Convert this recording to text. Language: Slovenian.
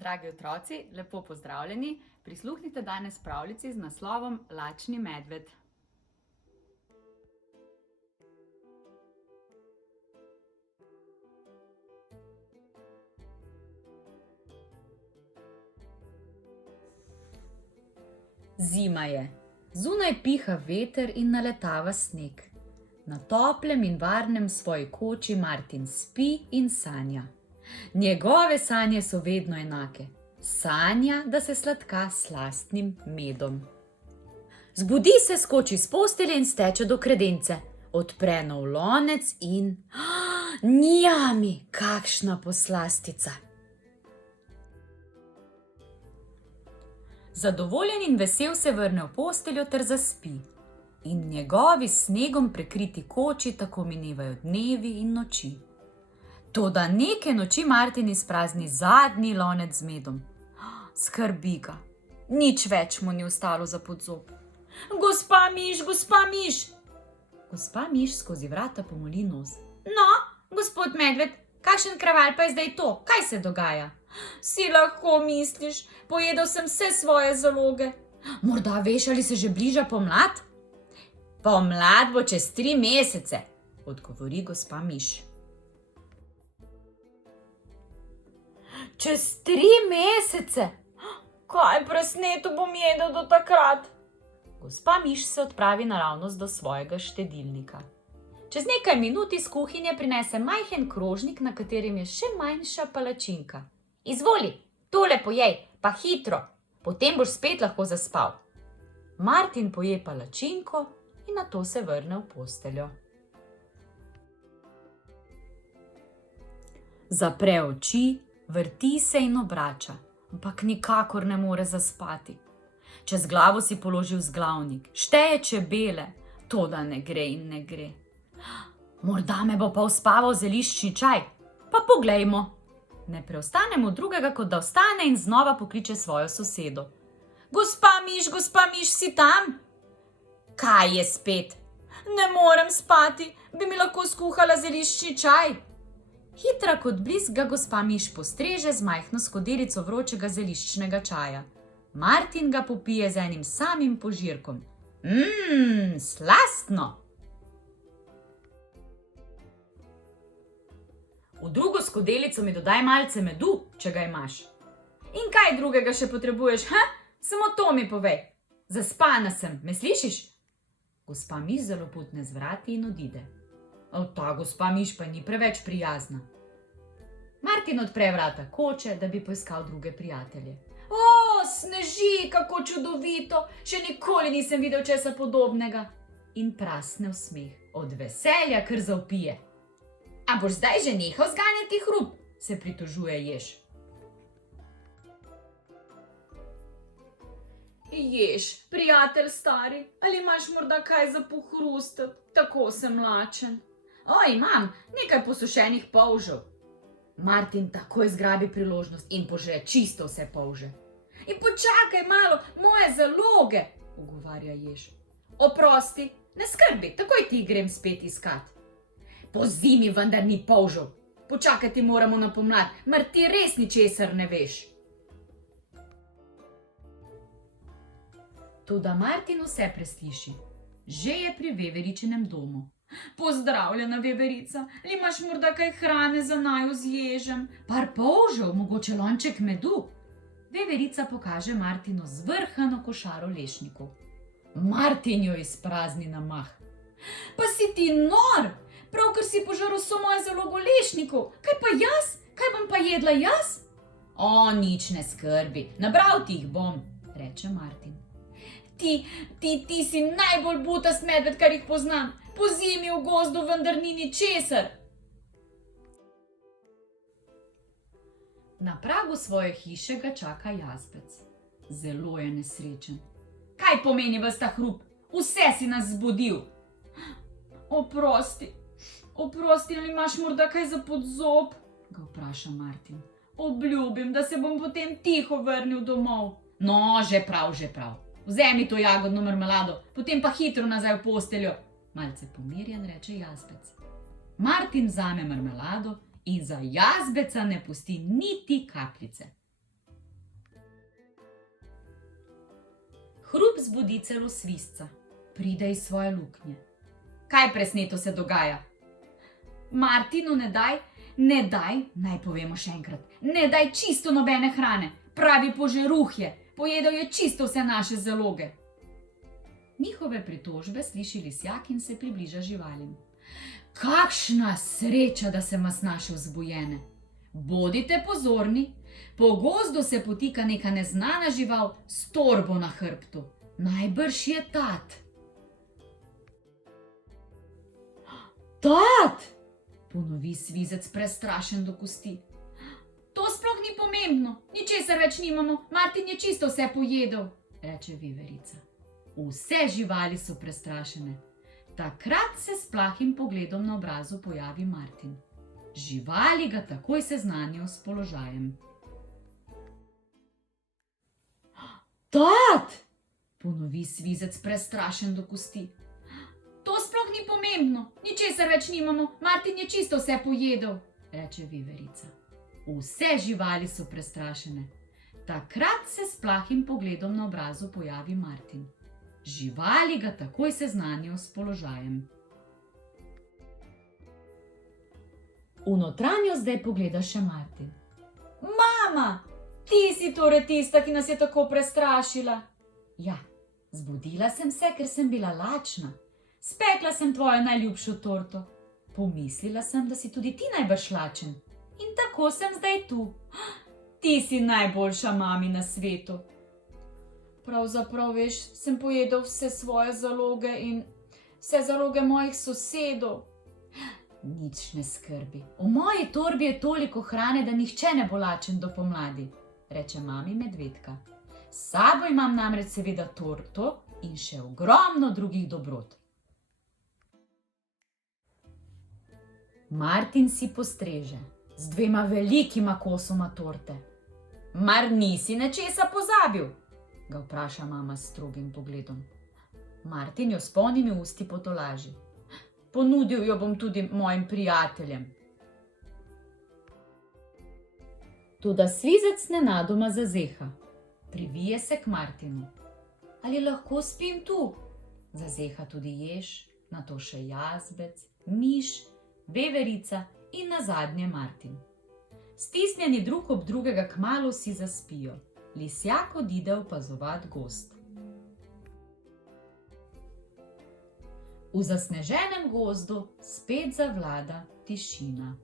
Dragi otroci, lepo pozdravljeni. Prisluhnite danes pravljici z naslovom Lačni medved. Zima je. Zunaj piha veter in naletava sneg. Na toplem in varnem svoji koči Martin spi in sanja. Njegove sanje so vedno enake. Sanja, da se sladka s slastnim medom. Zbudi se, skoči s postelje in steče do kredence. Odpre nov lonec in... Njami, kakšna poslastica! Zadovoljen in vesel se vrne v posteljo ter zaspi. In njegovi snegom prekriti koči tako minevajo dnevi in noči. Toda neke noči Martin izprazni zadnji lonec z medom. Skrbi ga. Nič več mu ni ostalo za pod zob. Gospa miš, gospa miš! Gospa miš skozi vrata pomoli nos. No, gospod medved, kakšen kraval pa je zdaj to? Kaj se dogaja? Si lahko misliš, pojedel sem vse svoje zaloge. Morda veš, ali se že bliža pomlad? Pomlad bo čez 3 mesece, odgovori gospa miš. Čez 3 mesece? Kaj presneto bom jedel do takrat? Gospa miš se odpravi naravnost do svojega štedilnika. Čez nekaj minut iz kuhinje prinese majhen krožnik, na katerem je še manjša palačinka. Izvoli, tole pojej, pa hitro, potem boš spet lahko zaspal. Martin poje palačinko in nato se vrne v posteljo. Zapre oči, vrti se in obrača, ampak nikakor ne more zaspati. Čez glavo si položi vzglavnik, šteje čebele, toda ne gre in ne gre. Morda me bo pa uspaval zeliščni čaj, pa poglejmo. Ne preostane mu drugega, kot da vstane in znova pokliče svojo sosedo. Gospa miš, si tam? Kaj je spet? Ne morem spati, bi mi lahko skuhala zeliščni čaj? Hitra kot blisk ga gospa miš postreže z majhno skodelico vročega zeliščnega čaja. Martin ga popije z enim samim požirkom. Slastno! V drugo skodelico mi dodaj malce medu, če ga imaš. In kaj drugega še potrebuješ, Samo to mi povej. Zaspana sem, me slišiš? Gospa miš zelo putne z vrati in odide. Ta gospa miš pa ni preveč prijazna. Martin odpre vrata koče, da bi poiskal druge prijatelje. Sneži, kako čudovito, še nikoli nisem videl česa podobnega. In prasne v smeh, od veselja kar zavpije. A boš zdaj že nehal zganjati hrup, se pritožuje jež. Jež, prijatelj stari, ali imaš morda kaj za pohrustati? Tako sem lačen. Imam, nekaj posušenih polžev. Martin takoj zgrabi priložnost in požre čisto vse polže. In počakaj malo, moje zaloge, ugovarja jež. Oprosti, ne skrbi, takoj ti grem spet iskat. Po zimi vendar ni polžev. Počakati moramo na pomlad, mar ti res ničesar ne veš. Toda Martin vse presliši. Že je pri veveričinem domu. Pozdravljena, veverica, ali imaš morda kaj hrane za naju z ježem? Par polžev, mogoče lonček medu? Veverica pokaže Martinu zvrhano košaro lešnikov. Martin jo izprazni na mah. Pa si ti nor! Pravkar si požrl vso mojo zalogo lešnikov. Kaj pa jaz? Kaj bom pa jedla jaz? Nič ne skrbi, nabral ti jih bom, reče Martin. Ti si najbolj butast medved, kar jih poznam. Po zimi v gozdu vendar ni ničesar. Na pragu svoje hiše ga čaka jazbec. Zelo je nesrečen. Kaj pomeni ves ta hrup? Vse si nas zbudil. Oprosti, ali imaš morda kaj za pod zob? Ga vpraša Martin. Obljubim, da se bom potem tiho vrnil domov. No, že prav. Vzemi to jagodno marmelado, potem pa hitro nazaj v posteljo. Malce pomirjen reče jazbec. Martin vzame marmelado in za jazbeca ne pusti niti kapljice. Hrup zbudi celo svizca. Pride iz svoje luknje. Kaj presneto se dogaja? Martinu ne daj, naj povemo še enkrat, ne daj čisto nobene hrane, pravi požeruh je, pojedel je čisto vse naše zaloge. Njihove pritožbe sliši lisjak in se približa živalim. Kakšna sreča, da sem vas našel zbujene. Bodite pozorni, po gozdu se potika neka neznana žival s torbo na hrbtu. Najbrž je tat. Tat! Ponovi svizec prestrašen do kosti. To sploh ni pomembno, ničesar več nimamo, Martin je čisto vse pojedel, reče veverica. Vse živali so prestrašene. Takrat se s plahim pogledom na obrazu pojavi Martin. Živali ga takoj seznanijo s položajem. Tat! Ponovi svizec prestrašen do kosti. To sploh ni pomembno, ničesar več nimamo, Martin je čisto vse pojedel, reče veverica. Vse živali so prestrašene. Takrat se s plahim pogledom na obrazu pojavi Martin. Živali ga takoj seznanijo s položajem. V notranjost zdaj pogleda še Martin. Mama, ti si torej tista, ki nas je tako prestrašila. Ja, zbudila sem se, ker sem bila lačna. Spekla sem tvojo najljubšo torto. Pomislila sem, da si tudi ti najbrž lačen. In tako sem zdaj tu. Ti si najboljša mami na svetu. Pravzaprav, veš, sem pojedel vse svoje zaloge in vse zaloge mojih sosedov. Nič ne skrbi. V moji torbi je toliko hrane, da nihče ne bo lačen do pomladi, reče mami medvedka. S sabo imam namreč seveda torto in še ogromno drugih dobrot. Martin si postreže z 2 velikima kosoma torte. Mar nisi nečesa pozabil? Ga vpraša mama s strogim pogledom. Martin jo s polnimi usti potolaži. Ponudil jo bom tudi mojim prijateljem. Toda svizec nenadoma zazeha. Privije se k Martinu. Ali lahko spim tu? Zazeha tudi jež, nato še jazbec, miš, veverica in nazadnje Martin. Stisnjeni drug ob drugega kmalu si zaspijo. Lisjak odide opazovat gozd. V zasneženem gozdu spet zavlada tišina.